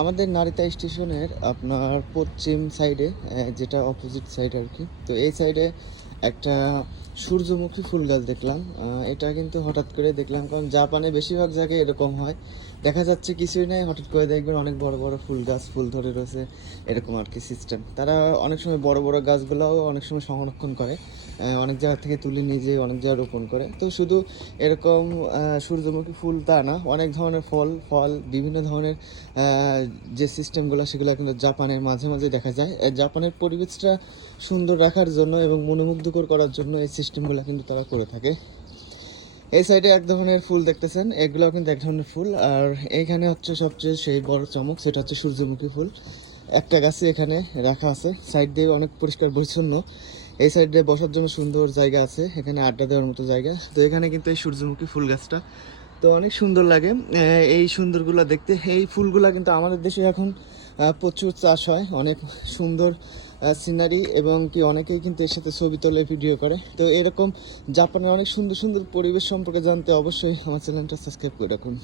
আমাদের নারিতা স্টেশনের আপনার পশ্চিম সাইডে, যেটা অপোজিট সাইড আর কি, তো এই সাইডে একটা সূর্যমুখী ফুল গাছ দেখলাম। এটা কিন্তু হঠাৎ করে দেখলাম, কারণ জাপানে বেশিরভাগ জায়গায় এরকম হয়। দেখা যাচ্ছে কিছুই নেই, হঠাৎ করে দেখবেন অনেক বড় বড় ফুল গাছ ফুল ধরে রয়েছে, এরকম আর কি সিস্টেম। তারা অনেক সময় বড় বড় গাছগুলোও অনেক সময় সংরক্ষণ করে, অনেক জায়গা থেকে তুলে নিয়ে যেয়ে অনেক জায়গায় রোপণ করে। তো শুধু এরকম সূর্যমুখী ফুল তা না, অনেক ধরনের ফল বিভিন্ন ধরনের যে সিস্টেমগুলো সেগুলো কিন্তু জাপানের মাঝে মাঝে দেখা যায়। জাপানের পরিবেশটা সুন্দর রাখার জন্য এবং মনোমুগ্ধকর করার জন্য এই সিস্টেমগুলো কিন্তু তারা করে থাকে। এই সাইডে এক ধরনের ফুল দেখতেছেন, এগুলোও কিন্তু এক ধরনের ফুল। আর এইখানে হচ্ছে সবচেয়ে সেই বড় চমক, সেটা হচ্ছে সূর্যমুখী ফুল। একটা গাছে এখানে রাখা আছে, সাইড দিয়ে অনেক পরিষ্কার পরিচ্ছন্ন। এই সাইডে বসার জন্য সুন্দর জায়গা আছে, এখানে আড্ডা দেওয়ার মতো জায়গা। তো এখানে কিন্তু এই সূর্যমুখী ফুল গাছটা তো অনেক সুন্দর লাগে। এই সুন্দরগুলো দেখতে, এই ফুলগুলা কিন্তু আমাদের দেশে এখন প্রচুর চাষ হয়, অনেক সুন্দর সিনারি, এবং কি অনেকেই কিন্তু এর সাথে ছবি তোলে, ভিডিও করে। তো এরকম জাপানের অনেক সুন্দর সুন্দর পরিবেশ সম্পর্কে জানতে অবশ্যই আমার চ্যানেলটা সাবস্ক্রাইব করে রাখুন।